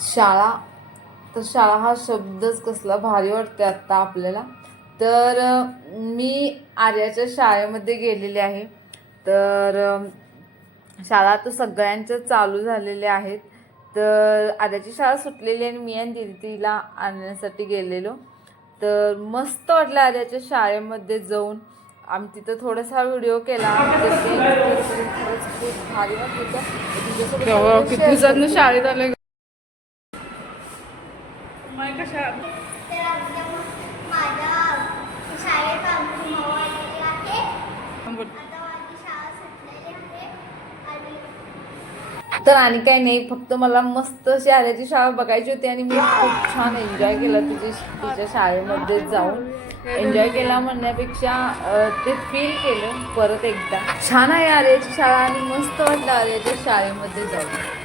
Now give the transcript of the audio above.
शाळा, तर शाळा हा शब्दच कसला भारी वाटते आत्ता आपल्याला. तर मी आर्याच्या शाळेमध्ये गेलेले आहे. तर शाळा तर सगळ्यांच्या चालू झालेल्या आहेत. तर आर्याची शाळा सुटलेली आणि मी आणि तिला आणण्यासाठी गेलेलो. तर मस्त वाटलं आर्याच्या शाळेमध्ये जाऊन. आम्ही तिथं थोडासा व्हिडिओ केला. खूप भारी वाटलं. किती जण शाळेत आले. तर आणि काही नाही, फक्त मला मस्त अशी आर्याची शाळा बघायची होती आणि मी खूप छान एन्जॉय केला तिच्या शाळेमध्ये जाऊन. एन्जॉय केला म्हणण्यापेक्षा ते फील केलं परत एकदा. छान आहे आर्याची शाळा आणि मस्त वाटलं आर्याच्या शाळेमध्ये जाऊन.